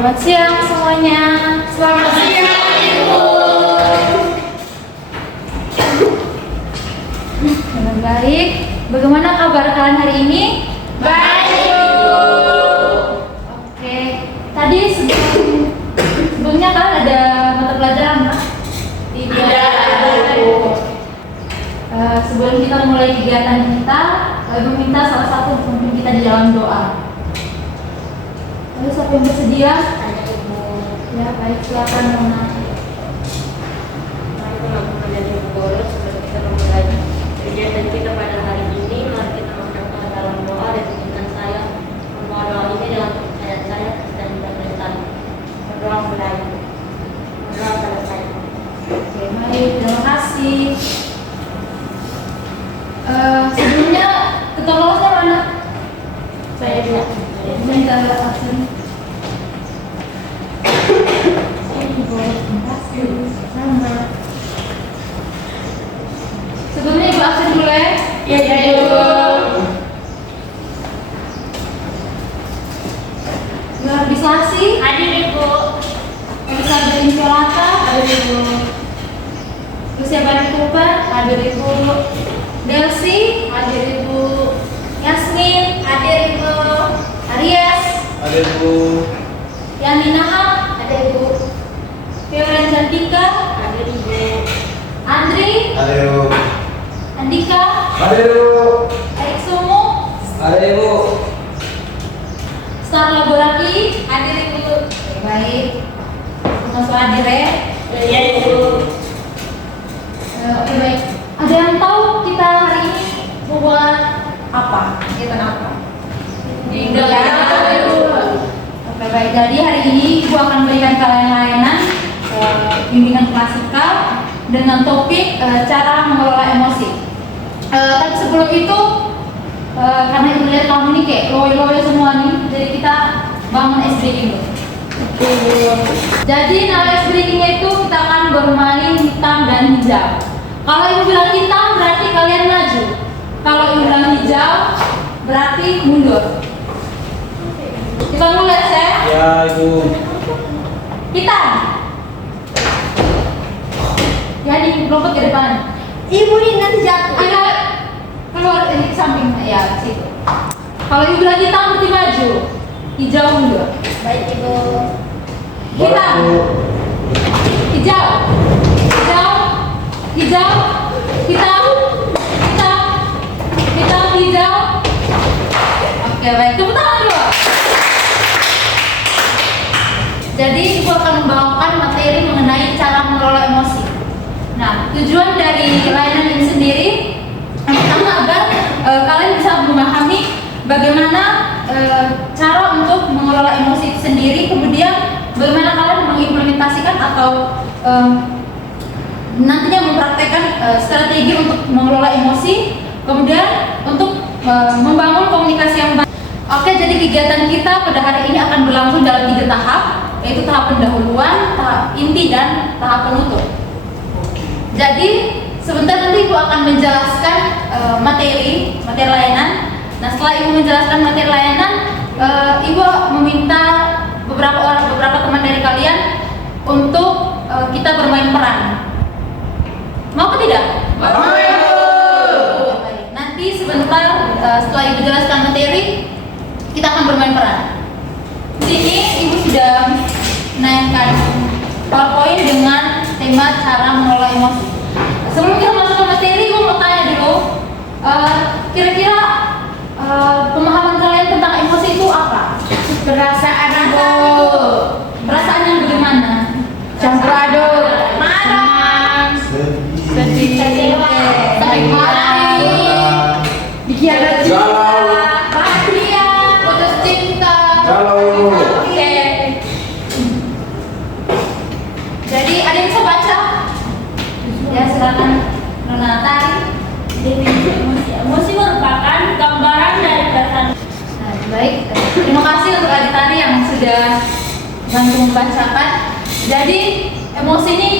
Selamat siang semuanya. Selamat siang, Ibu. Dengan baik. Bagaimana kabar kalian hari ini? Baik, Ibu. Oke. Tadi sebelumnya kalian ada mata pelajaran nggak? Ada, Ibu. Sebelum kita mulai kegiatan kita, Ibu minta salah satu pemimpin kita di dalam doa. Lalu siapa yang bersedia? Ada, Ibu. Ya, baik, silakan Nona. Mari teman-teman dan Ibu Guru, sebelum kita memulai kegiatan kita pada hari ini, mari kita menghadap Tuhan dalam doa dan izinkan saya membawa doa ini dalam kepercayaan saya dan tidak berlebihan. Berdoa mulai. Berdoa pada saya. Oke, mari, terima kasih. Sebelumnya ketua kelasnya mana? Saya juga. Minta absen. Terima kasih. Sama. Sebelumnya Ibu absen dulu ya. Iya, Ibu. Legislasi. Hadir, Ibu. Bisa berinisialata. Ada Ibu. Usia Badan Kuban. Ada Ibu. Delsi. Ada Ibu. Yasmin. Ada Ibu. Aries. Ada Ibu. Yani Naham. Ada Ibu. Fioren Cantika. Hadir, Ibu. Andri. Ada Ibu. Andika. Ada Ibu. Erik Sumu. Ada Ibu. Star Laboraki. Hadir Ibu. Oke, baik. Masuk hadir ya. Iya, Ibu. Oke, baik. Ada yang tahu kita hari ini buat apa? Kegiatan apa? Tidak, Ibu. Oke, baik. Jadi hari ini Ibu akan berikan kalian layanan bimbingan klasikal dengan topik cara mengelola emosi. Tapi sebelum itu karena Ibu lihat kamu nih kayak loyo-loyo semua nih, jadi kita bangun ice breaking dulu. Jadi nama ice breakingnya itu kita akan bermain hitam dan hijau. Kalau Ibu bilang hitam berarti kalian maju. Kalau Ibu bilang hijau berarti mundur. Kita mulai ya. Ya Ibu. Hitam. Jadi lompat ke depan. Ibu ini nanti jatuh. Agak keluar dari samping ya situ. Kalau Ibu bilang hitam berarti maju. Hijau mundur. Baik, Ibu. Hitam. Hijau. Hijau. Hijau. Hitam. Hitam. Hitam, hijau. Oke, baik. Tepuk tangan dulu. Jadi Ibu akan membawakan materi mengenai cara mengelola emosi. Nah, tujuan dari layanan ini sendiri yang pertama agar kalian bisa memahami bagaimana cara untuk mengelola emosi itu sendiri, kemudian bagaimana kalian mengimplementasikan atau nantinya mempraktekkan strategi untuk mengelola emosi, kemudian untuk membangun komunikasi yang baik. Oke, jadi kegiatan kita pada hari ini akan berlangsung dalam 3 tahap, yaitu tahap pendahuluan, tahap inti, dan tahap penutup. Jadi sebentar nanti Ibu akan menjelaskan materi layanan. Nah, setelah Ibu menjelaskan materi layanan, Ibu meminta beberapa teman dari kalian untuk kita bermain peran. Mau atau tidak? Mau. Baik. Nanti sebentar setelah Ibu jelaskan materi, kita akan bermain peran. Di sini Ibu sudah menayangkan PowerPoint dengan tema cara mengelola emosi. Sebelum kita masuk ke materi, Ibu mau tanya dulu, kira-kira pemahaman kalian tentang emosi itu apa? Perasaan aku. Perasaan yang bagaimana? Campur aduk. Marah. Sedih. Sakit hati, Dikhianati. Galau. bahagia, putus cinta. Galau. Oke. Jadi ada yang bisa baca? Ya, silakan Nona Tari. Definisi emosi. Emosi merupakan gambaran dari perasaan. Nah, baik. Terima kasih untuk Adik Tari yang sudah bantu membacakan. Jadi emosi ini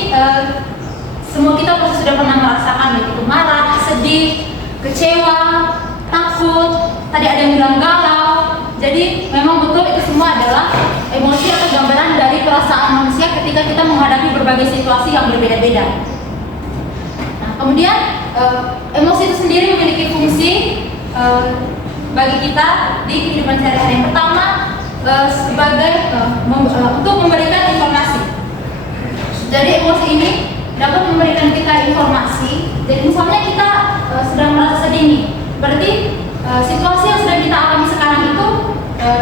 semua kita pasti sudah pernah merasakan, yaitu marah, sedih, kecewa, takut. Tadi ada yang bilang galau. Jadi memang betul itu semua adalah emosi atau gambaran dari perasaan manusia ketika kita menghadapi berbagai situasi yang berbeda-beda. Nah, kemudian emosi itu sendiri memiliki fungsi bagi kita di kehidupan sehari-hari. Yang pertama, sebagai untuk memberikan informasi. Jadi emosi ini dapat memberikan kita informasi. Jadi misalnya kita sedang merasa sedih nih, berarti situasi yang sedang kita alami sekarang itu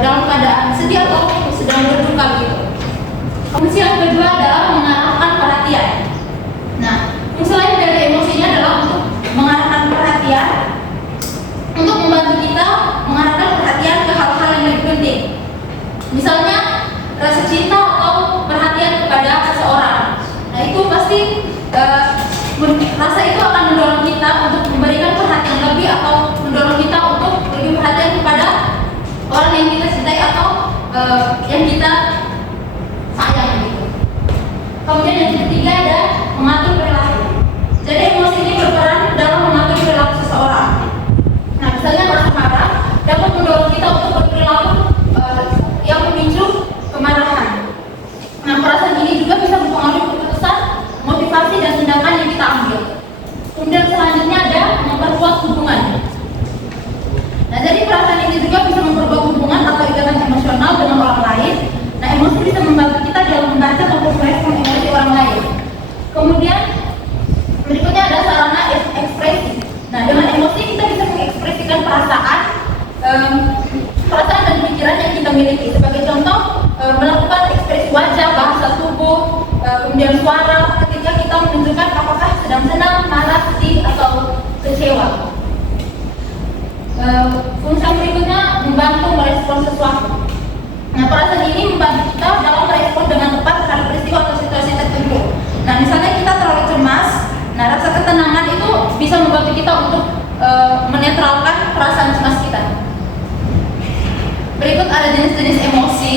dalam keadaan sedih atau sedang berduka gitu. Fungsi yang kedua adalah mengarahkan perhatian. Nah, fungsi lain dari emosinya adalah untuk mengarahkan perhatian, untuk membantu kita mengarahkan perhatian ke hal-hal yang lebih penting. Misalnya rasa cinta atau perhatian kepada seseorang. Nah, itu pasti rasa itu akan mendorong kita untuk memberikan perhatian lebih atau mendorong kita untuk lebih perhatian kepada orang yang kita cintai atau yang kita sayang gitu. Kemudian yang ketiga ada mengatur perilaku. Jadi emosi ini berperan dalam mengatur perilaku seseorang. Nah, misalnya rasa marah dapat mendorong kita untuk berperilaku yang memicu kemarahan. Nah, perasaan ini juga bisa mempengaruhi keputusan, motivasi dan tindakan yang kita ambil. Kemudian selanjutnya ada memperkuat hubungan. Nah, jadi perasaan ini juga bisa memperkuat hubungan atau ikatan emosional dengan orang lain. Nah, emosi bisa membantu kita dalam membaca atau merespon emosi orang lain. Kemudian berikutnya ada sarana ekspresi. Nah, dengan emosi kita bisa mengekspresikan perasaan dan pikiran yang kita miliki. Sebagai contoh, melakukan ekspresi wajah, bahasa tubuh, kemudian suara ketika kita menunjukkan apakah sedang senang, marah, sedih atau kecewa. Fungsi yang berikutnya membantu merespon sesuatu. Nah, perasaan ini membantu kita dalam merespon dengan tepat terhadap peristiwa atau situasi tertentu. Nah, misalnya kita terlalu cemas, nah rasa ketenangan itu bisa membantu kita untuk menetralkan perasaan cemas kita. Berikut ada jenis-jenis emosi.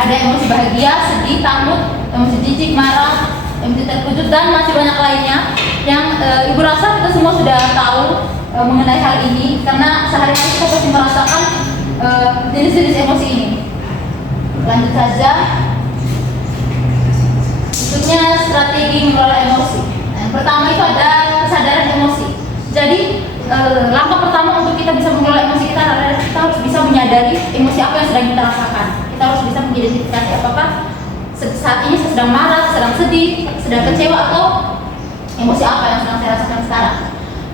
Ada emosi bahagia, sedih, takut, emosi jijik, marah, emosi terkejut, dan masih banyak lainnya yang ibu rasa kita semua sudah tahu mengenai hal ini karena sehari-hari kita pasti merasakan jenis-jenis emosi ini. Lanjut saja. Berikutnya strategi mengelola emosi. Nah, yang pertama itu ada kesadaran emosi. Jadi langkah pertama untuk kita bisa mengelola emosi kita adalah kita harus bisa menyadari emosi apa yang sedang kita rasakan. Kita harus bisa mengidentifikasi apakah saat ini saya sedang marah, sedang sedih, sedang kecewa, atau emosi apa yang sedang saya rasakan sekarang.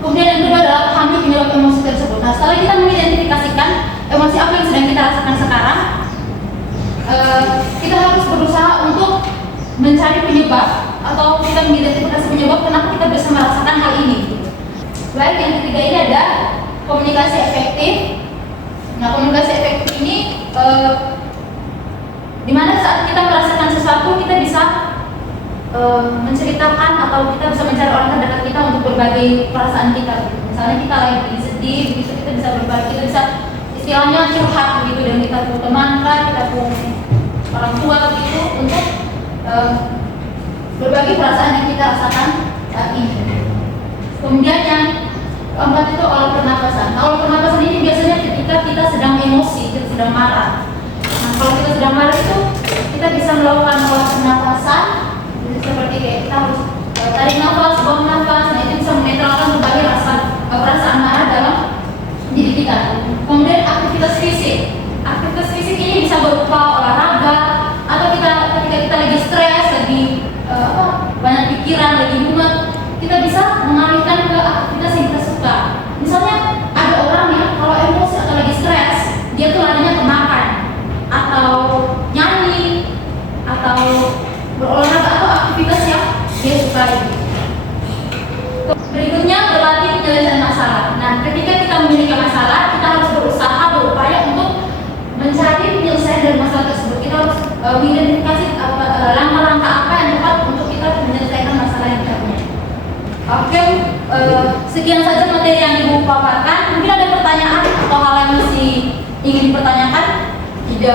Kemudian yang kedua adalah pahami penyebab emosi tersebut. Nah, setelah kita mengidentifikasikan emosi apa yang sedang kita rasakan sekarang, kita harus berusaha untuk mencari penyebab atau kita mengidentifikasi penyebab kenapa kita bisa merasakan hal ini. Baik, yang ketiga ini ada komunikasi efektif. Nah, komunikasi efektif ini dimana saat kita merasakan sesuatu kita bisa menceritakan atau kita bisa mencari orang terdekat kita untuk berbagi perasaan kita. Misalnya kita lagi sedih, begitu kita bisa berbagi, kita bisa istilahnya curhat begitu dengan kita punya teman, kita punya orang tua begitu untuk berbagi perasaan yang kita rasakan saat ini. Kemudian yang keempat itu olah pernapasan. Nah, olah pernapasan ini biasanya ketika kita sedang emosi, kita sedang marah. Nah, kalau kita sedang marah itu kita bisa melakukan olah pernapasan seperti kayak kita harus tarik nafas, buang nafas. Nah, itu bisa menetralkan berbagai perasaan marah dalam diri kita. Kemudian aktivitas fisik. Aktivitas fisik ini bisa berupa olahraga atau ketika kita lagi stres, lagi banyak pikiran, lagi mumet, kita bisa mengalihkan ke aktivitas yang kita suka. Misalnya ada orang yang kalau emosi atau lagi stres, dia tuh larinya ke makan atau nyanyi atau berolahraga atau aktivitas yang dia sukai. Berikutnya berlatih penyelesaian masalah. Nah, ketika kita memiliki masalah, kita harus berusaha berupaya untuk mencari penyelesaian dari masalah tersebut. Kita harus mengidentifikasi langkah-langkah apa yang tepat untuk kita menyelesaikan masalah yang kita punya. Oke, sekian saja materi yang Ibu paparkan. Mungkin ada pertanyaan atau hal yang masih ingin dipertanyakan? Tidak.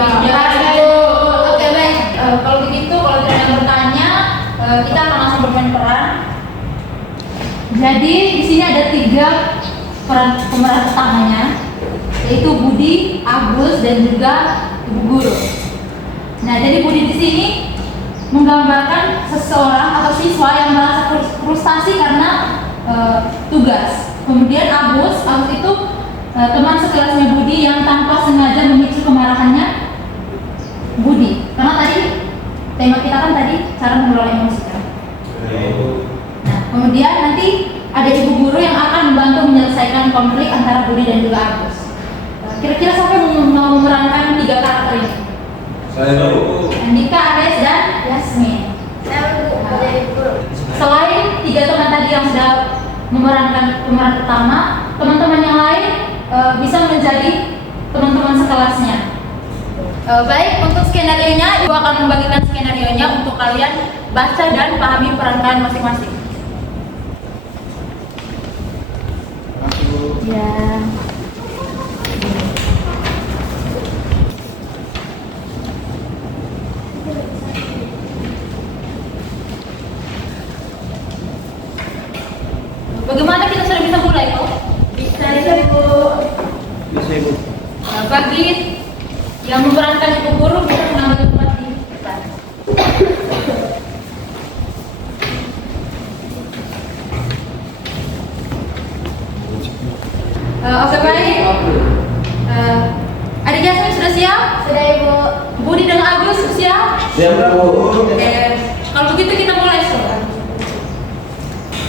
Oke, baik. Kalau begitu, kalau tidak ada yang bertanya, kita akan langsung bermain peran. Jadi di sini ada 3 pemeran utamanya, yaitu Budi, Agus, dan juga Ibu Bu Guru. Nah, jadi Budi di sini menggambarkan seseorang atau siswa yang merasa frustasi karena tugas. Kemudian Agus itu teman sekelasnya Budi yang tanpa sengaja memicu kemarahannya Budi. Karena tadi tema kita kan tadi cara mengelola emosi kan. Nah, kemudian nanti ada ibu guru yang akan membantu menyelesaikan konflik antara Budi dan juga Agus. Kira-kira siapa yang mau memerankan 3 karakter ini? Saya Bu. Andika, Ares, dan Yasmin. Saya Bu, menjadi guru. Selain 3 teman tadi yang sudah memerankan pemeran utama, teman-teman yang lain bisa menjadi teman-teman sekelasnya. Baik, untuk skenario-nya, Ibu akan membagikan skenario-nya untuk kalian baca dan pahami peran kalian masing-masing. Ya. Bagaimana kita sudah bisa mulai kok? Bisa Ibu. Bisa Ibu. Bagi yang memerankan ibu guru bisa mengambil tempat di depan. Oke baik. Adik Yasmin sudah siap? Sudah Ibu. Budi dan Agus sudah siap? Siap Bu. Oke. Kalau begitu kita mulai soal.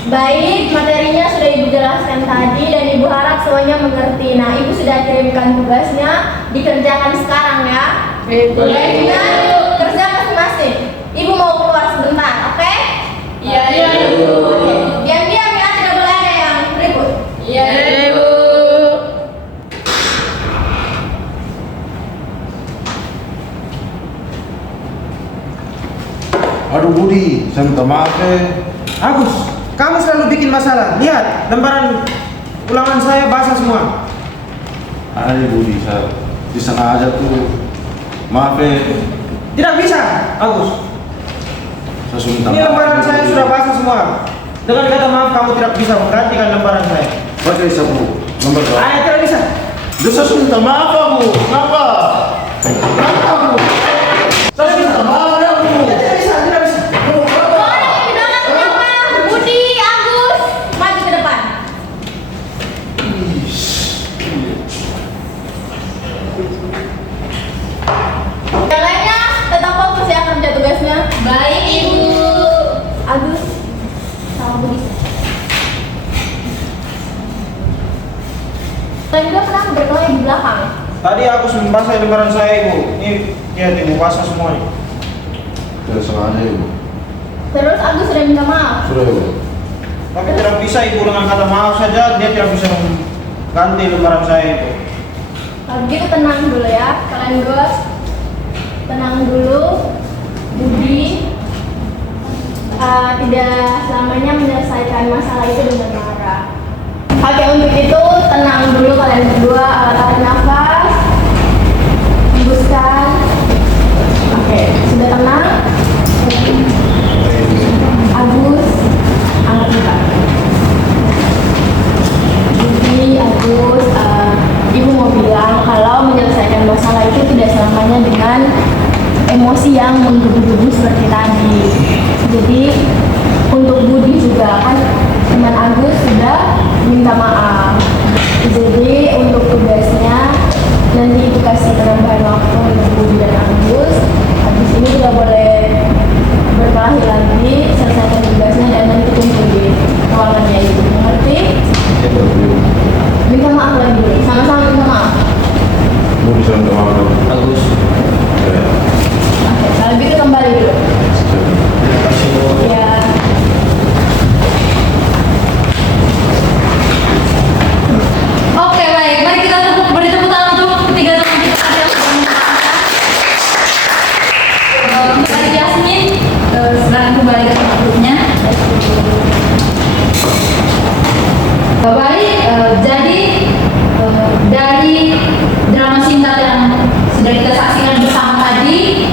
Baik, materinya sudah Ibu jelaskan tadi dan Ibu harap semuanya mengerti. Nah, Ibu sudah kirimkan tugasnya, dikerjakan sekarang ya. Baik. Baik, kerja masing-masing. Ibu mau keluar sebentar, oke? Iya, Ibu. Diam-diam ya, tidak boleh ada yang ribut. Iya, Ibu. Aduh Budi, saya minta maaf Agus, kamu selalu bikin masalah. Lihat, lembaran ulangan saya basah semua. Ayo Budi, saya disengaja tuh. Maaf Tidak bisa, Agus. saya sudah minta Ini maaf. lembaran saya Budi. sudah basah semua. Dengan kata maaf, kamu tidak bisa menggantikan lembaran saya. Baca bisa Bu, nomor berapa? Saya tidak bisa. Duh, saya sudah minta maaf Bu, kenapa? Kenapa Bu? Saya sudah minta maaf ya Bu. Tidak bisa, tidak bisa. Orang yang di belakang kenapa? Budi, Agus, maju ke depan. Yang lainnya tetap fokus ya kerja tugasnya. Baik Ibu. Agus sama Budi. Dan juga kenapa bertolak di belakang? Tadi Agus membasah lembaran saya, Ibu. Ini lihat Ibu basah semua nih. Tidak sengaja Ibu. Terus Agus sudah minta maaf. Sudah Ibu. Tapi tidak bisa Ibu dengan kata maaf saja, dia tidak bisa mengganti lembaran saya, Ibu. Kalau begitu tenang dulu ya, kalian Gus. Tenang dulu, Budi. Tidak selamanya menyelesaikan masalah itu dengan marah. Oke, untuk itu tenang dulu kalian berdua, tarik nafas, hembuskan. Oke, sudah tenang. Agus, angkat muka. Budi, Agus, Ibu mau bilang kalau menyelesaikan masalah itu tidak selamanya dengan emosi yang menggebu-gebu seperti tadi. Jadi untuk Budi juga kan teman Agus sudah minta maaf. Jadi untuk tugasnya nanti Ibu kasih penambahan waktu untuk Budi dan Agus. Habis ini tidak boleh berkelahi lagi, selesaikan tugasnya dan nanti kumpul di ruangannya Ibu. Mengerti? Ya Bu. Minta maaf lagi dulu, sama-sama minta maaf. Budi saya minta maaf dulu. Bagus. Ya. Oke, kalau gitu kembali dulu. Terima kasih Bu. Ya. Oke baik, mari kita beri tepuk tangan untuk ketiga teman kita tadi yang sudah menerangkan. Untuk Adik Yasmin, sekarang kembali ke tempat duduknya. Baik, jadi dari drama singkat yang sudah kita saksikan bersama tadi,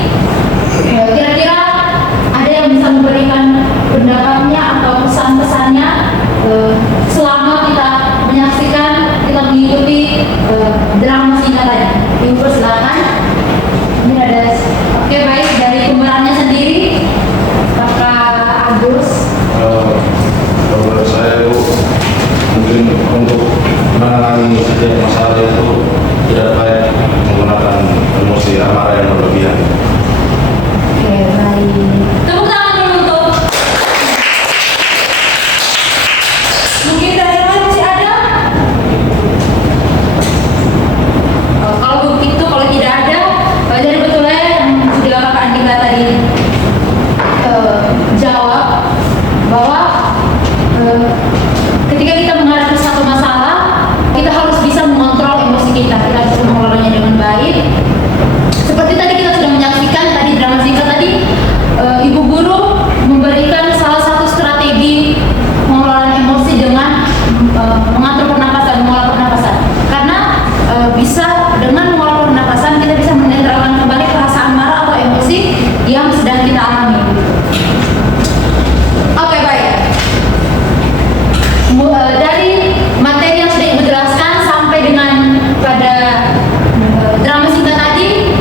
kira-kira ada yang bisa memberikan pendapatnya atau pesan-pesannya selama kita menyaksikan, kita mengikuti drama singkat tadi. Ibu silakan. Oke, baik, dari pemerannya sendiri Kakak Agus. Kalau menurut saya Bu, mungkin untuk menangani setiap masalah itu tidak baik menggunakan emosi amarah yang berlebihan. Oke, baik. Tepuk tangan dulu untuk. Mungkin dari lain masih ada? Kalau begitu, kalau tidak ada, jadi betulnya yang sudah Kakak Andika tadi jawab bahwa ketika kita menghadapi satu masalah, kita harus bisa mengontrol emosi kita harus mengelolanya dengan baik. Seperti tadi kita sudah menyaksikan tadi drama singkat tadi, ibu guru memberikan salah satu strategi pengelolaan emosi dengan mengatur pernapasan, mengolah pernapasan. Karena bisa dengan mengolah pernapasan kita bisa menetralkan kembali perasaan marah atau emosi yang sedang kita alami. Oke, baik. Dari materi yang sudah Ibu jelaskan sampai dengan pada drama singkat tadi,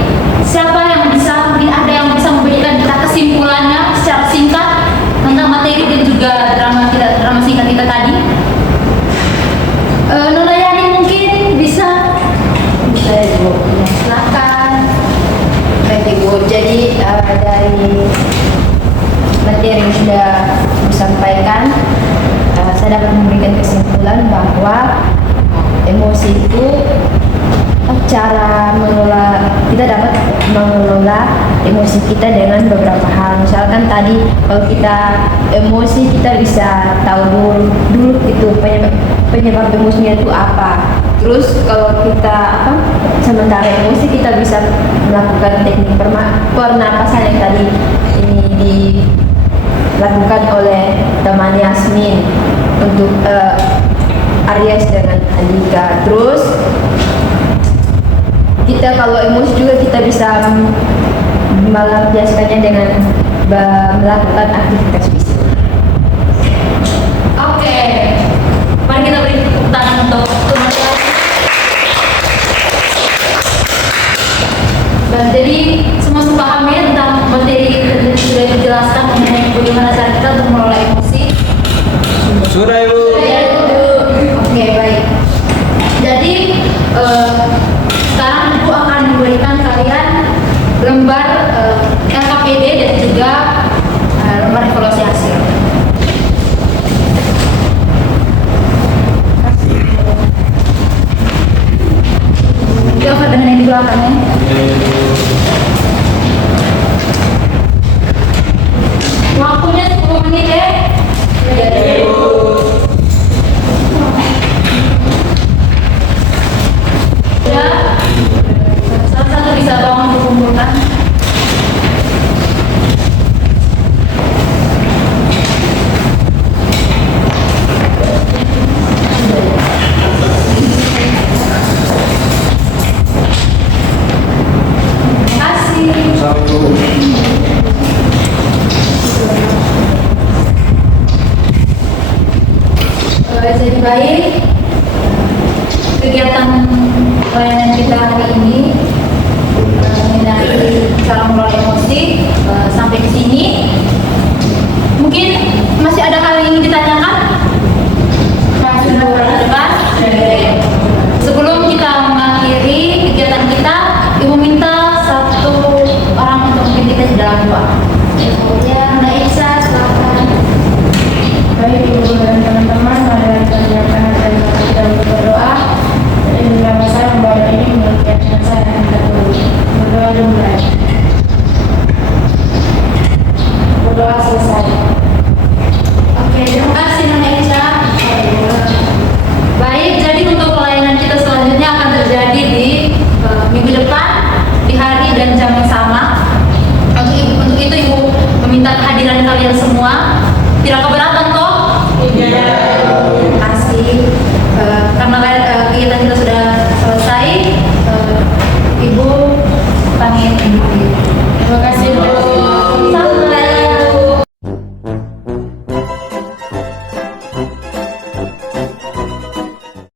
siapa yang bisa, mungkin ada yang bisa memberikan kita kesimpulannya secara singkat tentang materi dan juga drama singkat kita tadi? Nona Yani mungkin bisa? Bisa Ibu, ya, silakan. Baik Ibu, jadi dari materi yang sudah disampaikan, saya dapat memberikan kesimpulan bahwa emosi itu cara kita dapat mengelola emosi kita dengan beberapa hal. Misalkan tadi kalau kita emosi, kita bisa tahu dulu itu penyebab emosinya itu apa. Terus kalau kita sementara emosi, kita bisa melakukan teknik pernapasan yang tadi ini dilakukan oleh teman Yasmin untuk Aries dengan Andika. Terus kita kalau emosi juga kita bisa melampiaskannya dengan melakukan aktivitas fisik. Oke, mari kita beri tepuk tangan untuk teman-teman. Jadi semua paham ya tentang materi yang sudah dijelaskan mengenai bagaimana cara kita untuk mengelola emosi. Sudah Ibu. Oke, baik. Jadi sekarang Ibu akan memberikan kalian lembar LKPD dan juga lembar evaluasi hasil. Coba dengan yang di belakangnya. Waktunya 10 menit ya. Ya, salah satu bisa tolong dikumpulkan. Terima kasih. Satu. Jadi baik, kegiatan pelayanan kita hari ini mengenai cara mengelola emosi sampai di sini. Mungkin masih ada hal yang ingin ditanyakan